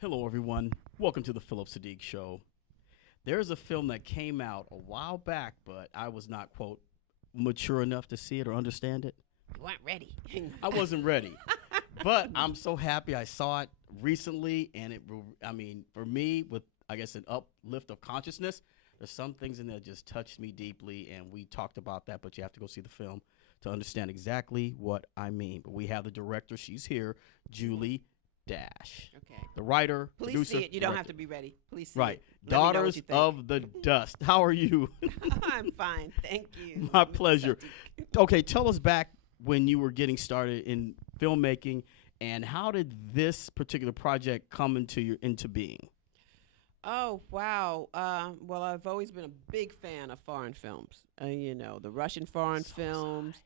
Hello, everyone. Welcome to the Phillip Siddiq Show. There's a film that came out a while back, but I was not, quote, mature enough to see it or understand it. You weren't ready. I wasn't ready. But I'm so happy I saw it recently, and for me, with, I guess, an uplift of consciousness, there's some things in there that just touched me deeply, and we talked about that, but you have to go see the film to understand exactly what I mean. But we have the director. She's here, Julie Dash. Okay. The writer, Please producer, see it. You don't director. have to be ready. Please see Right. it. Let me know what Daughters you think. of the Dust. How are you? I'm fine. Thank you. My Mr. pleasure. Siddiq. Okay, tell us back when you were getting started in filmmaking, and how did this particular project come into being? Oh, wow. Well, I've always been a big fan of foreign films. The Russian foreign So films,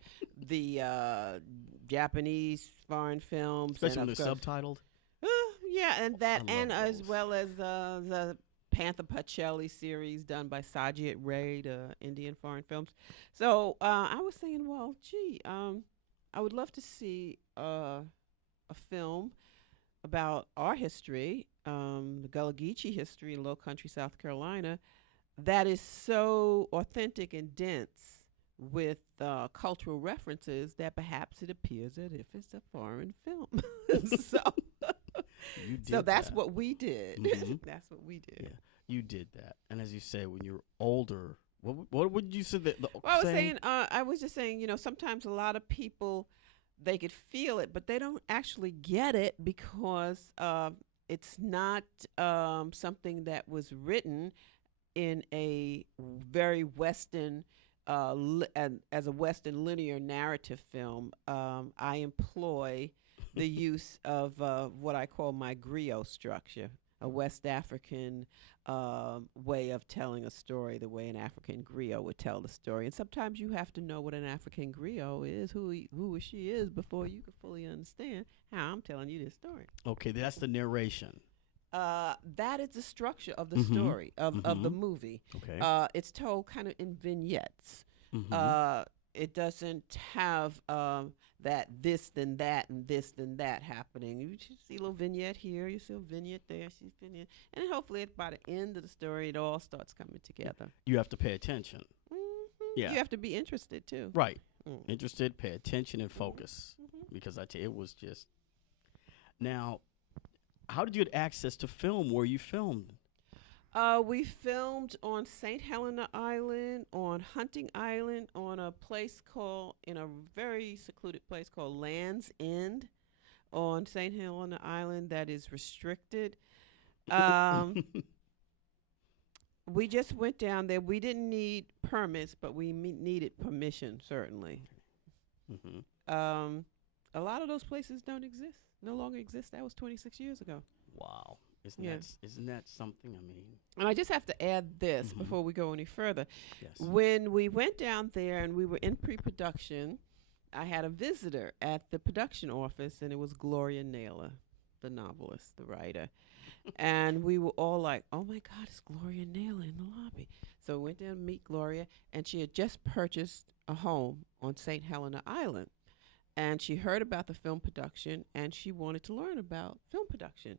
the Japanese foreign films. Especially when and they're of course- subtitled. Yeah, and that, I love and as those. well as the Panther Pacelli series done by Satyajit Ray, the Indian foreign films. So I was saying, well, gee, I would love to see a film about our history, the Gullah Geechee history in Low Country, South Carolina, that is so authentic and dense with cultural references that perhaps it appears as if it's a foreign film. so, You did so that's that. what we did. Mhm. That's what we did. Yeah, you did that. And as you said, when you're older, what would you say that? Well, I was just saying, sometimes a lot of people, they could feel it, but they don't actually get it because it's not something that was written in a very Western, as a Western linear narrative film. I employ the use of what I call my griot structure, a West African way of telling a story, the way an African griot would tell the story. And sometimes you have to know what an African griot is, who or she is, before you can fully understand how I'm telling you this story. Okay, that's the narration. That is the structure of the Mhm. story of the Mhm. movie. Okay. It's told kind of in vignettes. Mhm. It doesn't have that this then that and this then that happening. You just see a little vignette here, you see a vignette there, she's vignette, and then hopefully by the end of the story, it all starts coming together. You have to pay attention. Yeah. You have to be interested too. Right. Mm. Interested, pay attention, and focus. Mhm. Because I tell you, it was just. Now, how did you get access to film where you filmed? We filmed on St. Helena Island, on Hunting Island, on in a very secluded place called Land's End on St. Helena Island that is restricted. Um, we just went down there. We didn't need permits, but we needed permission, certainly. hmm A lot of those places don't exist, no longer exist. That was 26 years ago. Wow. Yeah. Isn't that something? I mean, And I just have to add this Mhm. before we go any further. yes. When we went down there and we were in pre-production, I had a visitor at the production office, and it was Gloria Naylor, the novelist, the writer. And we were all like, oh, my God, it's Gloria Naylor in the lobby. So we went down to meet Gloria, and she had just purchased a home on St. Helena Island. And she heard about the film production, and she wanted to learn about film production.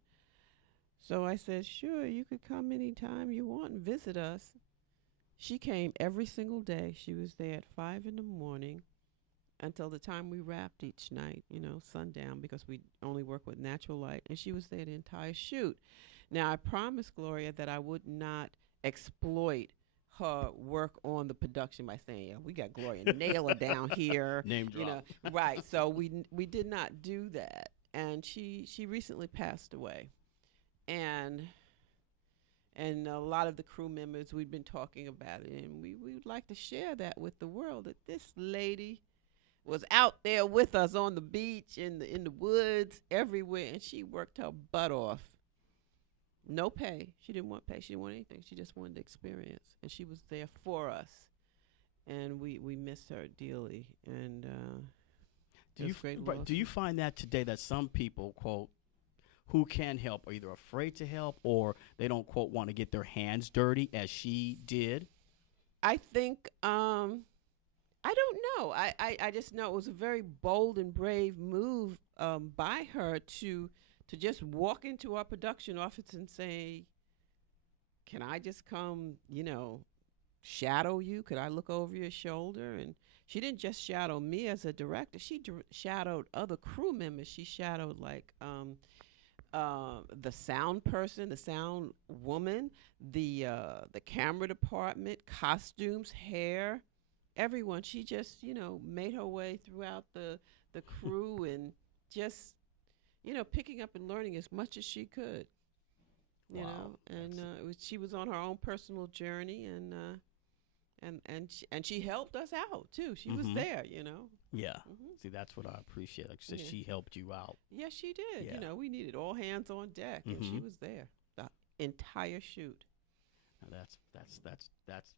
So I said, sure, you could come anytime you want and visit us. She came every single day. She was there at 5 in the morning until the time we wrapped each night, sundown, because we only work with natural light. And she was there the entire shoot. Now, I promised Gloria that I would not exploit her work on the production by saying, yeah, we got Gloria Naylor down here. Name drop. Right. So we did not do that. And she recently passed away. And a lot of the crew members, we've been talking about it, and we would like to share that with the world, that this lady was out there with us on the beach, in the woods, everywhere, and she worked her butt off. No pay. She didn't want pay. She didn't want anything. She just wanted the experience, and she was there for us, and we miss her dearly. And do you find that today that some people, quote, who can help are either afraid to help or they don't, quote, want to get their hands dirty as she did? I think, I don't know. I just know it was a very bold and brave move by her to to just walk into our production office and say, can I just come, shadow you? Could I look over your shoulder? And she didn't just shadow me as a director. She shadowed other crew members. She shadowed the sound person, the sound woman, the camera department, costumes, hair, everyone. She just, made her way throughout the crew and just, picking up and learning as much as she could. And she was on her own personal journey, and she helped us out too. She was there, Yeah. See, that's what I appreciate. Like you said, she helped you out. Yes, she did. Yeah. We needed all hands on deck, and she was there the entire shoot. Now that's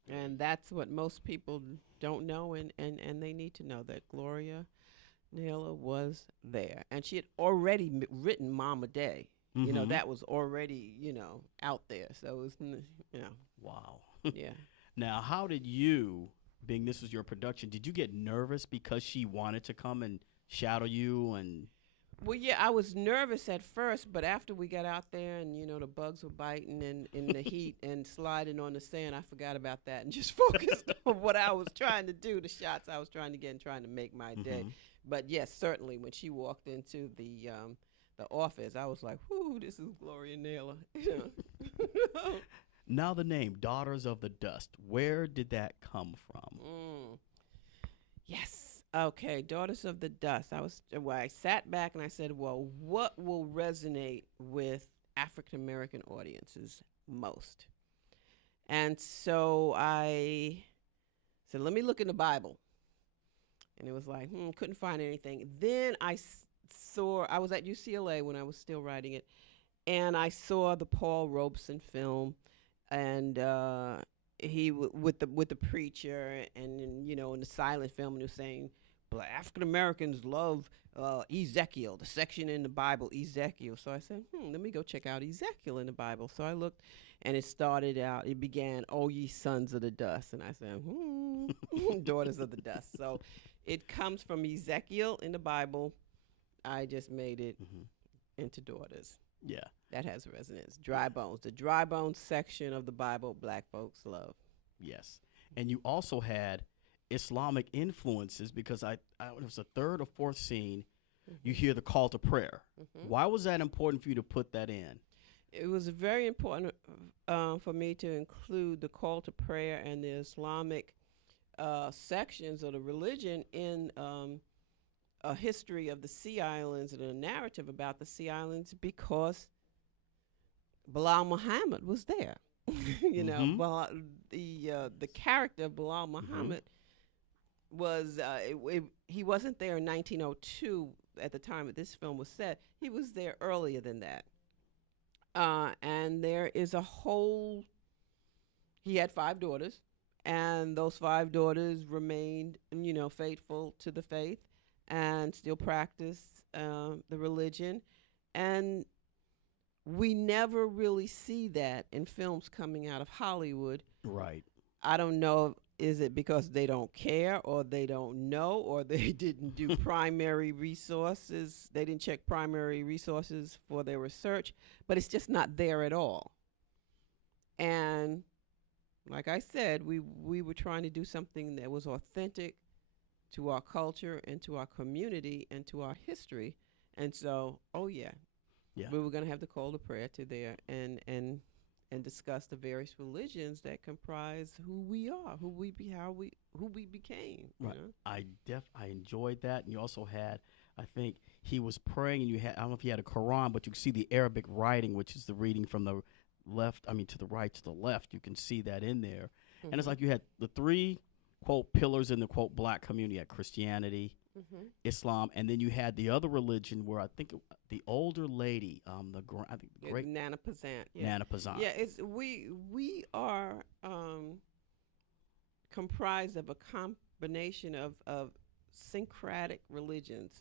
And that's what most people don't know, and they need to know that Gloria Naylor was there, and she had already written Mama Day. That was already out there. So it was wow. Yeah. Now, how did you, being this was your production, did you get nervous because she wanted to come and shadow you? And well, yeah, I was nervous at first, but after we got out there and the bugs were biting and in the heat and sliding on the sand, I forgot about that and just focused on what I was trying to do, the shots I was trying to get and trying to make my day. But yes, certainly when she walked into the office, I was like, "Whoo, this is Gloria Naylor." Now the name Daughters of the Dust, where did that come from? Yes. Okay, Daughters of the Dust. I sat back and I said, well, what will resonate with African American audiences most? And so I said, let me look in the Bible. And it was like, couldn't find anything. Then I was at UCLA when I was still writing it, and I saw the Paul Robeson film, and he with the preacher, and in the silent film, and he was saying African Americans love Ezekiel, the section in the Bible, Ezekiel. So I said, let me go check out Ezekiel in the Bible. So I looked, and it began, "O ye sons of the dust," and I said, Daughters of the Dust. So it comes from Ezekiel in the Bible. I just made it into Daughters. Yeah. That has resonance. Dry bones. The dry bones section of the Bible black folks love. Yes. And you also had Islamic influences because it was the third or fourth scene. You hear the call to prayer. Why was that important for you to put that in? It was very important for me to include the call to prayer and the Islamic sections of the religion in a history of the Sea Islands and a narrative about the Sea Islands because Bilal Muhammad was there. The character of Bilal Muhammad was he wasn't there in 1902 at the time that this film was set. He was there earlier than that. And there is he had 5 daughters, and those 5 daughters remained, faithful to the faith and still practice the religion. And we never really see that in films coming out of Hollywood. Right. I don't know, is it because they don't care or they don't know or they didn't do primary resources? They didn't check primary resources for their research, but it's just not there at all. And like I said, we were trying to do something that was authentic to our culture and to our community and to our history. And so, we were going to have the call to prayer to there and discuss the various religions that comprise who we are, who we became. Right. I enjoyed that. And you also had, I think he was praying, and I don't know if he had a Quran, but you could see the Arabic writing, which is the reading from the to the right to the left. You can see that in there. And it's like you had the 3, quote, pillars in the, quote, black community. You had Christianity, Islam, and then you had the other religion where I think the older lady, great Nana Pazant. Nana Pazant. Yeah, we are comprised of a combination of syncretic religions.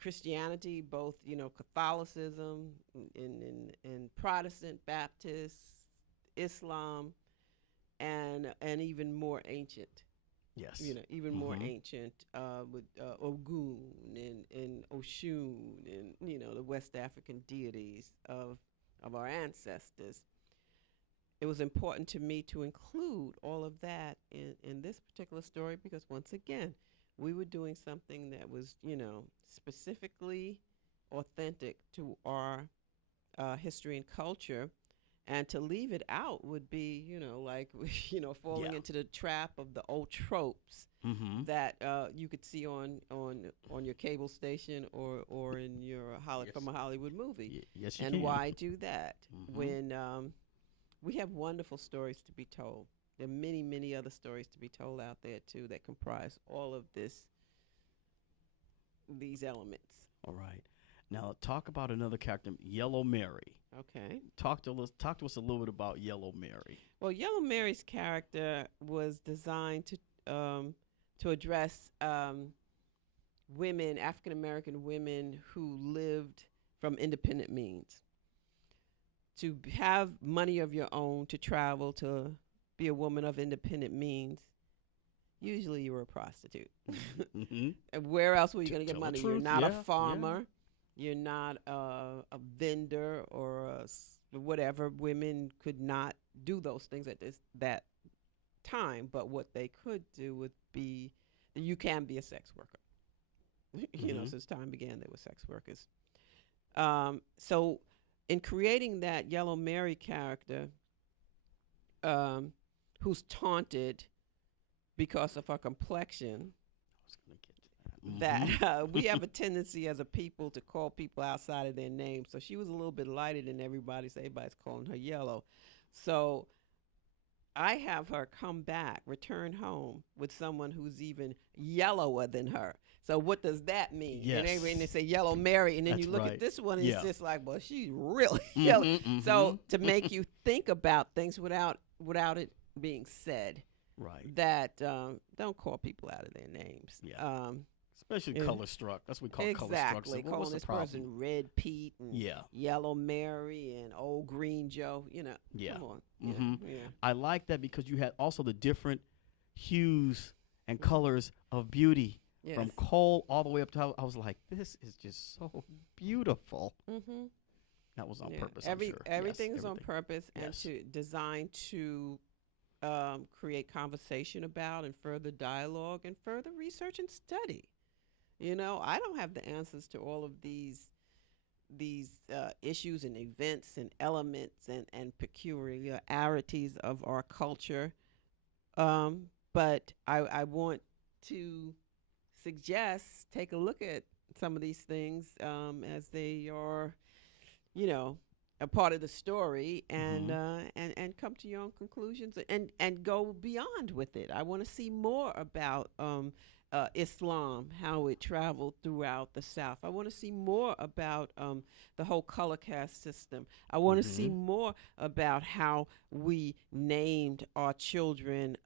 Christianity, both Catholicism and Protestant, Baptist, Islam, and even more ancient Yes. Even more ancient with Ogun and Oshun and the West African deities of our ancestors. It was important to me to include all of that in this particular story because once again, we were doing something that was specifically authentic to our history and culture. And to leave it out would be, like, falling into the trap of the old tropes that you could see on your cable station or in your from a Hollywood movie. Yes, you and can. why do that when we have wonderful stories to be told? There are many, many other stories to be told out there too that comprise all of these elements. All right. Now talk about another character, Yellow Mary. Okay. Talk to us a little bit about Yellow Mary. Well, Yellow Mary's character was designed to address women, African American women who lived from independent means. To have money of your own, to travel, to be a woman of independent means. Usually, you were a prostitute. And where else were you going to get money? You're not a farmer. You're not a vendor or whatever. Women could not do those things at that time. But what they could do would be, you can be a sex worker. Since time began, there were sex workers. So in creating that Yellow Mary character, who's taunted because of her complexion, that we have a tendency as a people to call people outside of their name. So she was a little bit lighter than everybody, so everybody's calling her yellow. So I have her come back, return home with someone who's even yellower than her. So what does that mean? Yes. And they say Yellow Mary, and then That's you look right. at this one, and it's just like, well, she's really yellow. So to make you think about things without it being said. Right. That don't call people out of their names. Yeah. Especially color struck. That's what we call color struck. Exactly. So calling this person Red Pete and Yellow Mary and Old Green Joe. Yeah. Come on. Yeah. I like that because you had also the different hues and colors of beauty. Yes. From coal all the way up to, I was like, this is just so beautiful. That was on purpose, I'm sure. Everything is on purpose and designed to create conversation about and further dialogue and further research and study. I don't have the answers to all of these issues and events and elements and peculiarities of our culture. But I want to suggest take a look at some of these things as they are, a part of the story and come to your own conclusions and go beyond with it. I want to see more about Islam, how it traveled throughout the South. I want to see more about the whole color caste system. I want to see more about how we named our children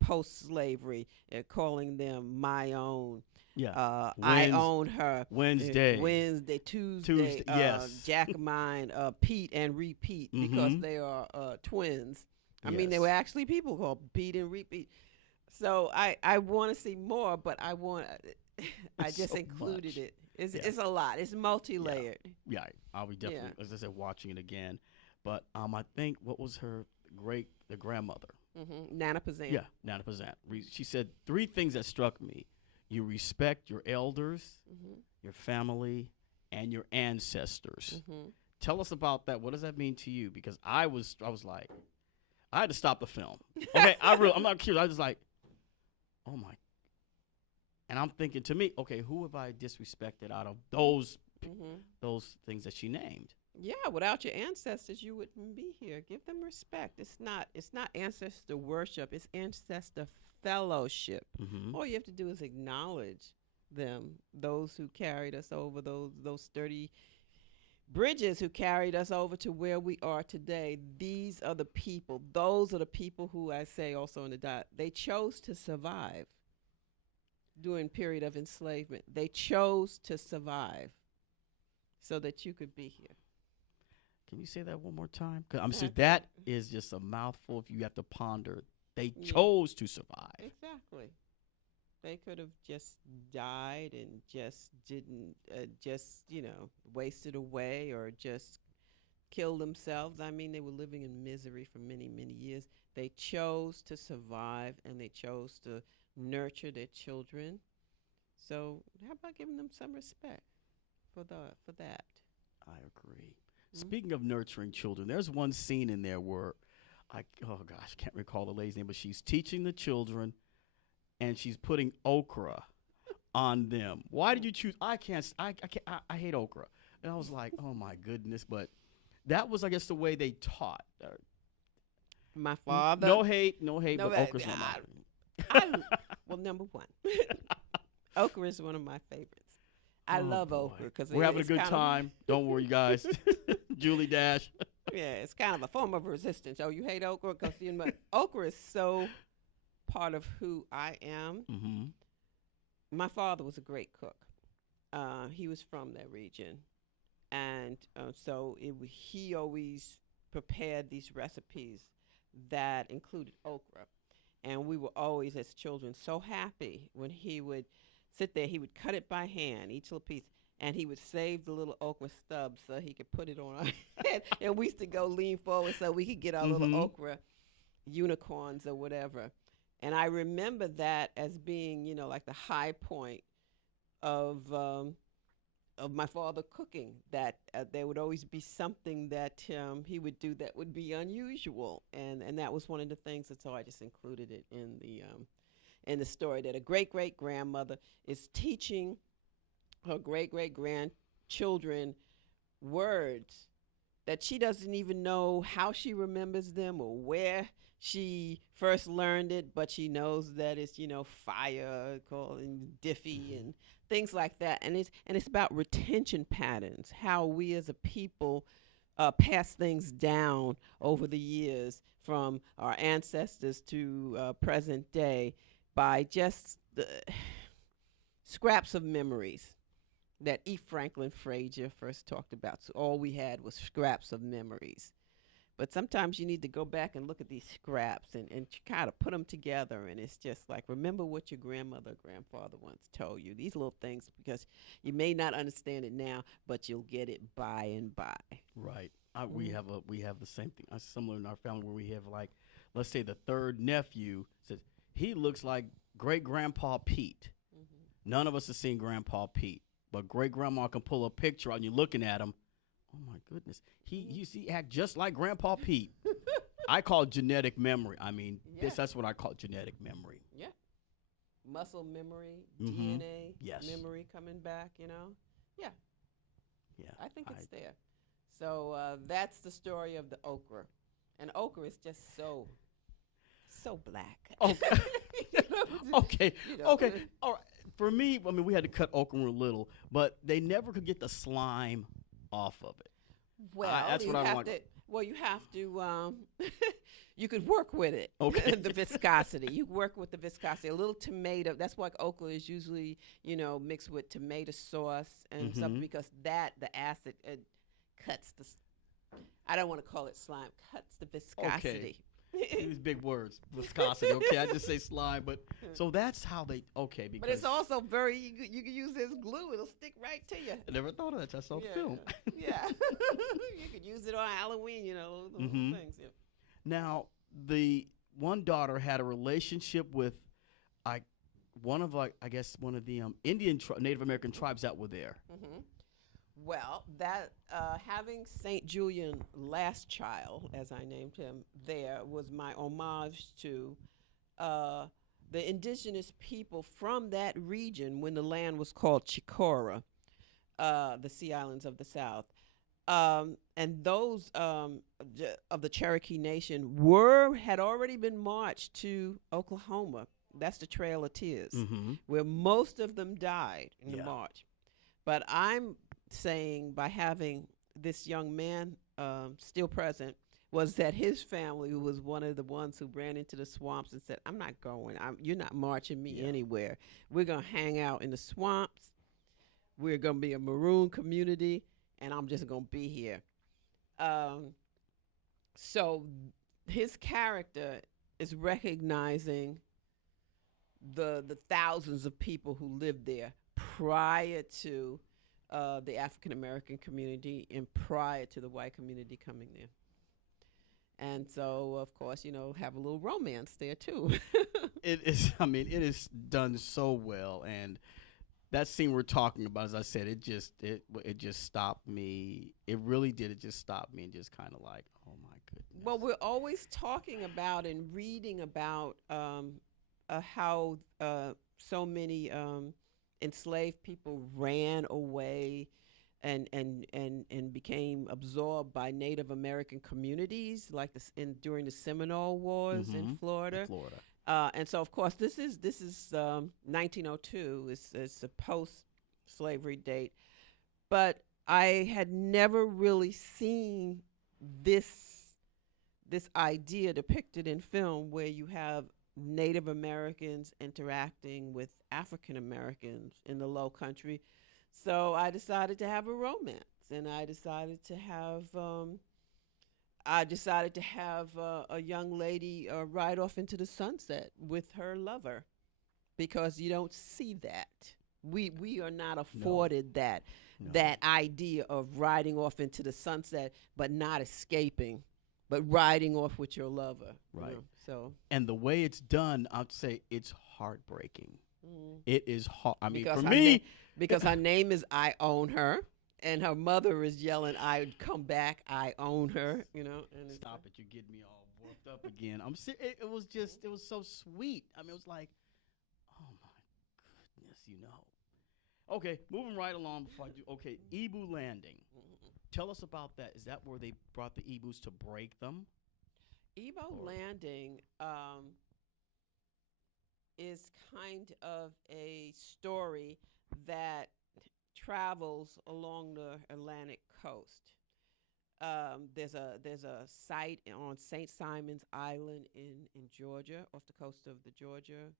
post-slavery, calling them my own. I own her. Wednesday, Tuesday. Jack mine, Pete and Repeat because they are twins. I mean, they were actually people called Pete and Repeat. So I want to see more, but I just included it. It's a lot. It's multi-layered. Yeah, I'll be definitely, as I said, watching it again. But I think, what was her the grandmother? Nana Pazan. Yeah, Nana Pazan. She said 3 things that struck me. You respect your elders, your family, and your ancestors. Tell us about that. What does that mean to you? Because I was like, I had to stop the film. Okay, I'm not curious. I was like, oh my. And I'm thinking, to me, okay, who have I disrespected out of those things that she named? Yeah, without your ancestors, you wouldn't be here. Give them respect. It's not ancestor worship. It's ancestor fellowship. All you have to do is acknowledge them, those who carried us over, those sturdy bridges who carried us over to where we are today. These are the people. Those are the people who, I say also in the dot, they chose to survive during a period of enslavement. They chose to survive so that you could be here. Can you say that one more time? 'Cause I'm sure that is just a mouthful if you have to ponder They Yeah. chose to survive. Exactly. They could have just died and just didn't, wasted away or just killed themselves. I mean, they were living in misery for many, many years. They chose to survive and they chose to nurture their children. So, how about giving them some respect for that? I agree. Mhm. Speaking of nurturing children, there's one scene in there where oh gosh, can't recall the lady's name, but she's teaching the children and she's putting okra on them. Why did you choose? I hate okra. And I was like, oh my goodness. But that was, I guess, the way they taught. My father. No hate, No, but but okra's not mine. well, number one, okra is one of my favorites. I Oh, love boy. okra because We're having a good time. Don't worry, you guys. Julie Dash. Yeah, it's kind of a form of resistance. Oh, you hate okra because okra is so part of who I am. Mm-hmm. My father was a great cook. He was from that region, and so he always prepared these recipes that included okra, and we were always, as children, so happy when he would sit there. He would cut it by hand, each little piece, and he would save the little okra stubs so he could put it on our head. And we used to go lean forward so we could get our little okra unicorns or whatever. And I remember that as being, like the high point of my father cooking. That there would always be something that he would do that would be unusual, and that was one of the things. And so I just included it in the story that a great great grandmother is teaching her great great grandchildren words that she doesn't even know how she remembers them or where she first learned it, but she knows that it's fire, calling diffy and things like that. And it's about retention patterns, how we as a people pass things down over the years from our ancestors to present day by just scraps of memories that E. Franklin Frazier first talked about. So all we had was scraps of memories. But sometimes you need to go back and look at these scraps and kind of put them together. And it's just like, remember what your grandmother or grandfather once told you. These little things, because you may not understand it now, but you'll get it by and by. Right. We have the same thing. Similar in our family where we have, like, let's say the third nephew says he looks like great grandpa Pete. Mm-hmm. None of us have seen Grandpa Pete, but great grandma can pull a picture out and you're looking at him. Oh my goodness, he act just like Grandpa Pete. I call it genetic memory. I mean, that's what I call genetic memory. Yeah, muscle memory, Mm-hmm. DNA memory coming back. Yeah. I think it's there. So that's the story of the okra, and okra is just so black. Okay. Okay. All right. For me, I mean, we had to cut okra a little, but they never could get the slime off of it. Well, that's what I don't like. Well, you have to. You could work with it. Okay. The viscosity. You work with the viscosity. A little tomato. That's why okra is usually, mixed with tomato sauce and something, because the acid cuts the. I don't want to call it slime. Cuts the viscosity. Okay. These big words, viscosity. Okay, I just say slime, but so that's how they. Okay, because but it's also very. You can use it as glue. It'll stick right to you. I never thought of that. I saw the film. Yeah, you could use it on Halloween. Those little things. Yeah. Now, the one daughter had a relationship with, one of the Indian Native American tribes that were there. Mm-hmm. Well, that having St. Julian last child, as I named him, there was my homage to the indigenous people from that region when the land was called Chicora, the Sea Islands of the South. And those of the Cherokee Nation had already been marched to Oklahoma. That's the Trail of Tears, where most of them died in the march. But I'm saying, by having this young man still present, was that his family, who was one of the ones who ran into the swamps and said, I'm not going. You're not marching me anywhere. We're going to hang out in the swamps. We're going to be a maroon community, and I'm just going to be here. So his character is recognizing the thousands of people who lived there prior to the African American community and prior to the white community coming there. And so, of course, have a little romance there too. It is. I mean, it is done so well, and that scene we're talking about, as I said, it just stopped me. It really did. It just stopped me and just kind of like, oh my goodness. Well, we're always talking about and reading about how so many enslaved people ran away and became absorbed by Native American communities, like during the Seminole Wars in Florida. And so, of course, this is 1902. It's a post-slavery date, but I had never really seen this idea depicted in film, where you have Native Americans interacting with African Americans in the Low Country. So I decided to have a romance, and I decided to have a young lady ride off into the sunset with her lover, because you don't see that. We are not afforded that idea of riding off into the sunset, but not escaping, but riding off with your lover. Right. So, and the way it's done, I'd say it's heartbreaking. It is hard. I mean, because for me, because her name is I Own Her, and her mother is yelling, "I come back, I own her." And stop it! You're getting me all worked up again. It was so sweet. I mean, it was like, oh my goodness, Okay, moving right along before I do. Okay, Eboo Landing. Tell us about that. Is that where they brought the Eboos to break them? Eboo Landing is kind of a story that travels along the Atlantic coast. There's a site on St. Simon's Island in Georgia, off the coast of the Georgia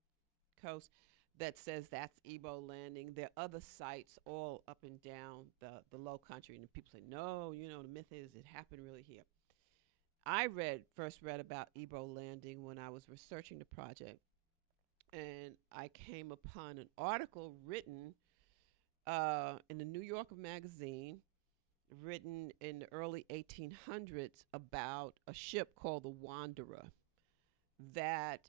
coast, that says that's Eboo Landing. There are other sites all up and down the Low Country, and people say, no, the myth is it happened really here. I first read about Eboo Landing when I was researching the project, and I came upon an article written in the New Yorker magazine, written in the early 1800s, about a ship called the Wanderer that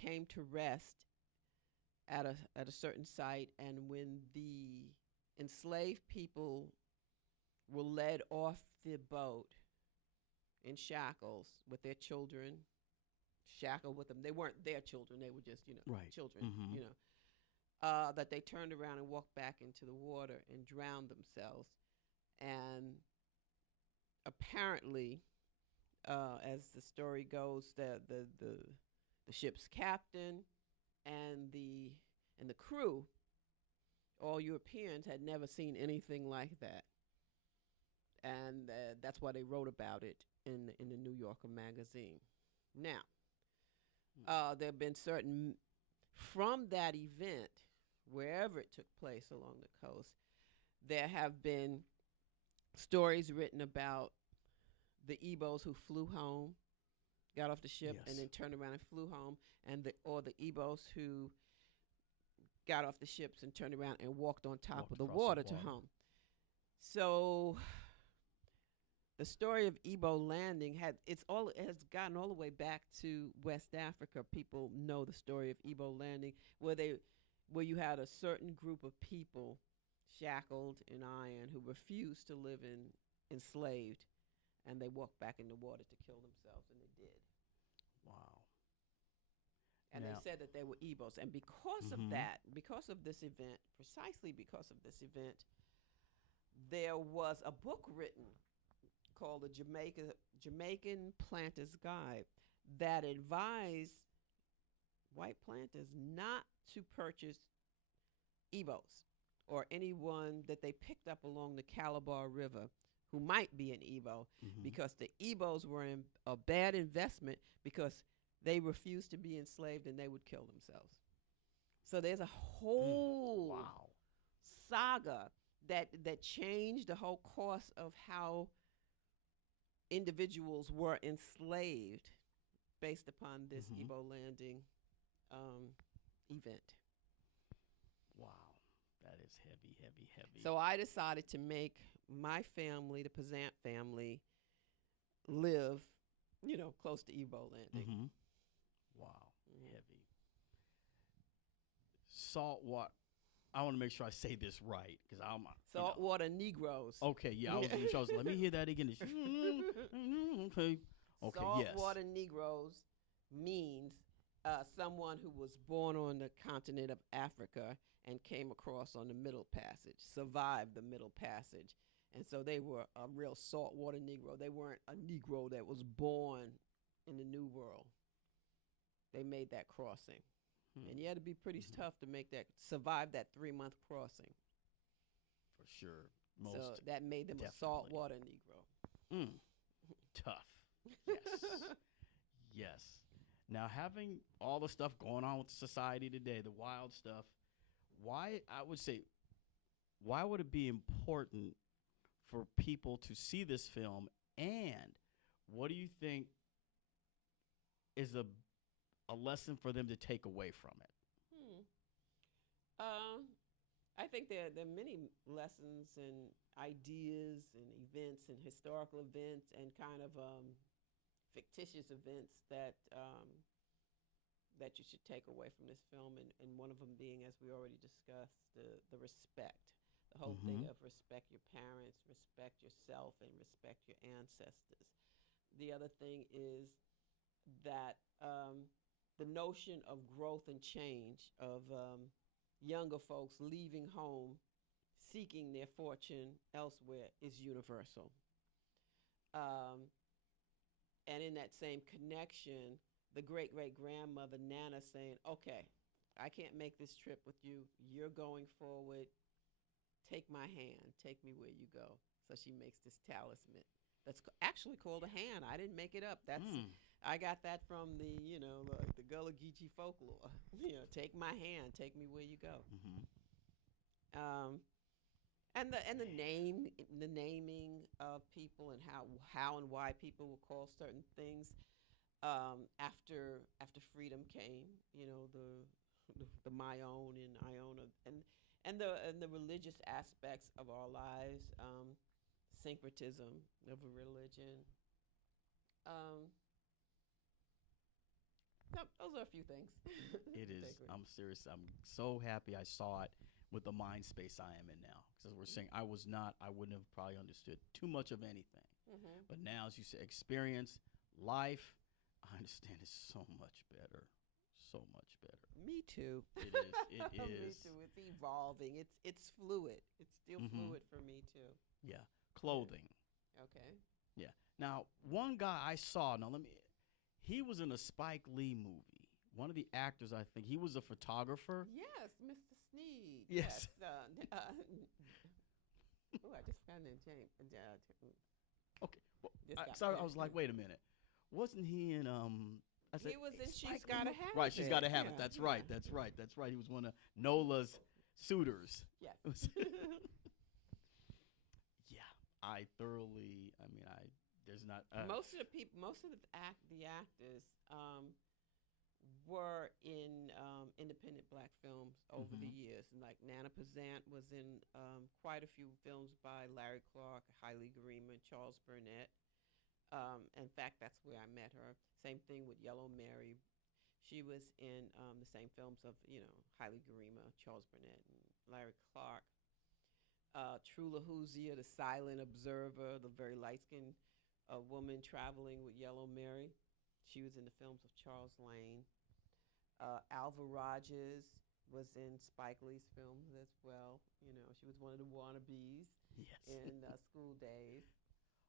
came to rest at a certain site, and when the enslaved people were led off the boat in shackles with their children, shackled with them. They weren't their children; they were just children. That they turned around and walked back into the water and drowned themselves. And apparently, as the story goes, the ship's captain and the crew, all Europeans, had never seen anything like that, and that's why they wrote about it in the New Yorker magazine. Now, there have been certain from that event, wherever it took place along the coast, there have been stories written about the Eboos who flew home, got off the ship, and then turned around and flew home, or the Eboos who got off the ships and turned around and walked on top of the water to home. So the story of Eboo Landing has gotten all the way back to West Africa. People know the story of Eboo Landing, where you had a certain group of people shackled in iron who refused to live enslaved, and they walked back in the water to kill themselves, and they did. Wow. And they said that they were Eboos. And because of that, because of this event, precisely because of this event, there was a book written called the Jamaican Planter's Guide that advised white planters not to purchase Eboos or anyone that they picked up along the Calabar River who might be an Eboo, because the Eboos were a bad investment because they refused to be enslaved and they would kill themselves. So there's a whole saga that changed the whole course of how individuals were enslaved based upon this Mhm. Eboo Landing event. Wow, that is heavy, heavy, heavy. So I decided to make my family, the Pazant family, live, close to Eboo Landing. Mhm. Wow, Mhm. heavy. Salt water. I want to make sure I say this right because I'm Saltwater Negroes. Okay, yeah, I was in the let me hear that again. Okay. Okay, yes. Saltwater Negroes means someone who was born on the continent of Africa and came across on the Middle Passage, survived the Middle Passage. And so they were a real saltwater Negro. They weren't a Negro that was born in the New World. They made that crossing. And you had to be pretty tough to survive that 3-month crossing. For sure. So that made them definitely. a saltwater Negro. Tough. Yes. Yes. Now, having all the stuff going on with society today, the wild stuff, why would it be important for people to see this film? And what do you think is a lesson for them to take away from it? I think there are many lessons and ideas and events and historical events and kind of fictitious events that that you should take away from this film, and one of them being, as we already discussed, the respect. The whole thing of respect your parents, respect yourself, and respect your ancestors. The other thing is that the notion of growth and change, of younger folks leaving home, seeking their fortune elsewhere, is universal. And in that same connection, the great-great-grandmother Nana saying, okay, I can't make this trip with you. You're going forward. Take my hand. Take me where you go. So she makes this talisman that's actually called a hand. I didn't make it up. I got that from the Gullah Geechee folklore. Take my hand. Take me where you go. And the naming of people and how and why people will call certain things. After freedom came, the my own and Iona and the religious aspects of our lives, syncretism of a religion. Those are a few things. It is. I'm serious. I'm so happy I saw it with the mind space I am in now. Because as we're saying, I wouldn't have probably understood too much of anything. But now, as you say, experience, life, I understand it so much better. So much better. Me too. It is. It is. Me too. It's evolving. It's fluid. It's still fluid for me too. Yeah. Clothing. Okay. Yeah. Now, one guy I saw, he was in a Spike Lee movie. One of the actors, I think, he was a photographer. Yes, Mr. Sneed. Yes. I just found his name. Okay. Well, I was like, wait a minute. Wasn't he in he was in She's Gotta Have It. Right, She's Gotta Have It. That's right. That's right. That's right. He was one of Nola's suitors. Yes. Yeah. There's not most of the actors were in independent black films over the years. And like Nana Pazant was in quite a few films by Larry Clark, Haile Gerima, Charles Burnett. In fact, that's where I met her. Same thing with Yellow Mary. She was in the same films of, Haile Gerima, Charles Burnett, and Larry Clark. Trula Hoosier, the silent observer, the very light-skinned woman traveling with Yellow Mary. She was in the films of Charles Lane. Alva Rogers was in Spike Lee's films as well. She was one of the wannabes in School Days.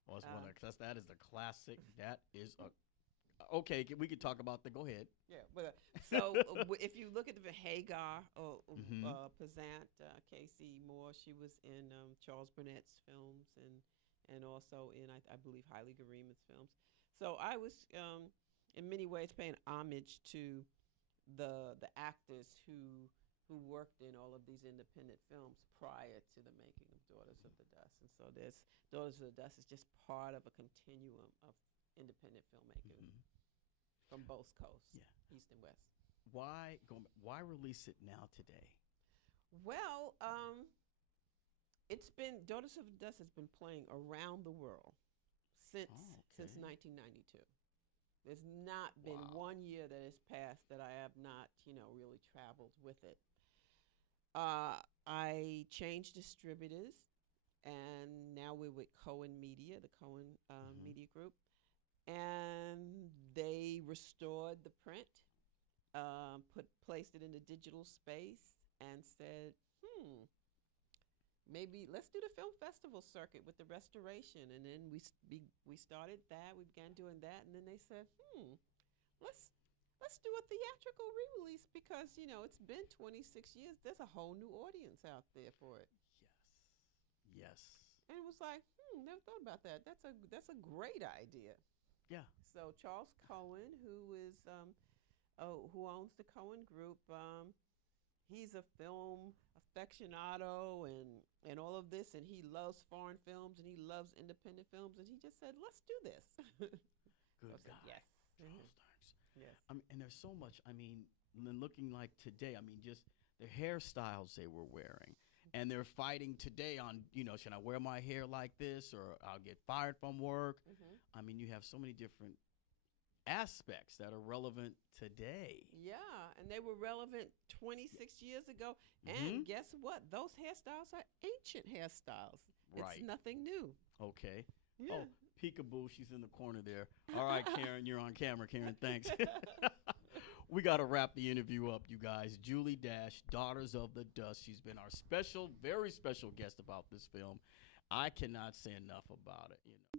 Well, that is a classic. That is a... Okay, we could talk about that. Go ahead. Yeah, but so if you look at the Hagar or Pazant, Casey Moore, she was in Charles Burnett's films and also in I believe Haile Gerima's films. So I was in many ways paying homage to the actors who worked in all of these independent films prior to the making of Daughters of the Dust. And so Daughters of the Dust is just part of a continuum of independent filmmaking from both coasts, Yeah. East and West. Why release it now today? Well, it's been Daughters of the Dust has been playing around the world since 1992. There's not been one year that has passed that I have not, really traveled with it. I changed distributors, and now we're with Cohen Media, the Cohen Media Group, and they restored the print, placed it in the digital space, and said, maybe let's do the film festival circuit with the restoration. And then we started that. We began doing that, and then they said, let's do a theatrical re-release because it's been 26 years. There's a whole new audience out there for it. Yes. And it was like, never thought about that. That's a great idea. Yeah. So Charles Cohen, who who owns the Cohen Group, he's a film aficionado and all of this, and he loves foreign films and he loves independent films, and he just said, let's do this. Good so guy. Yes. Charles Starks. Yes. And there's so much, looking like today, just the hairstyles they were wearing. And they're fighting today on, should I wear my hair like this or I'll get fired from work? Mm-hmm. You have so many different aspects that are relevant today. Yeah, and they were relevant 26 years ago. Mm-hmm. And guess what? Those hairstyles are ancient hairstyles. Right. It's nothing new. Okay. Yeah. Oh, peekaboo, she's in the corner there. All right, Karen, you're on camera. Karen, thanks. We got to wrap the interview up, you guys. Julie Dash, Daughters of the Dust. She's been our very special guest about this film. I cannot say enough about it,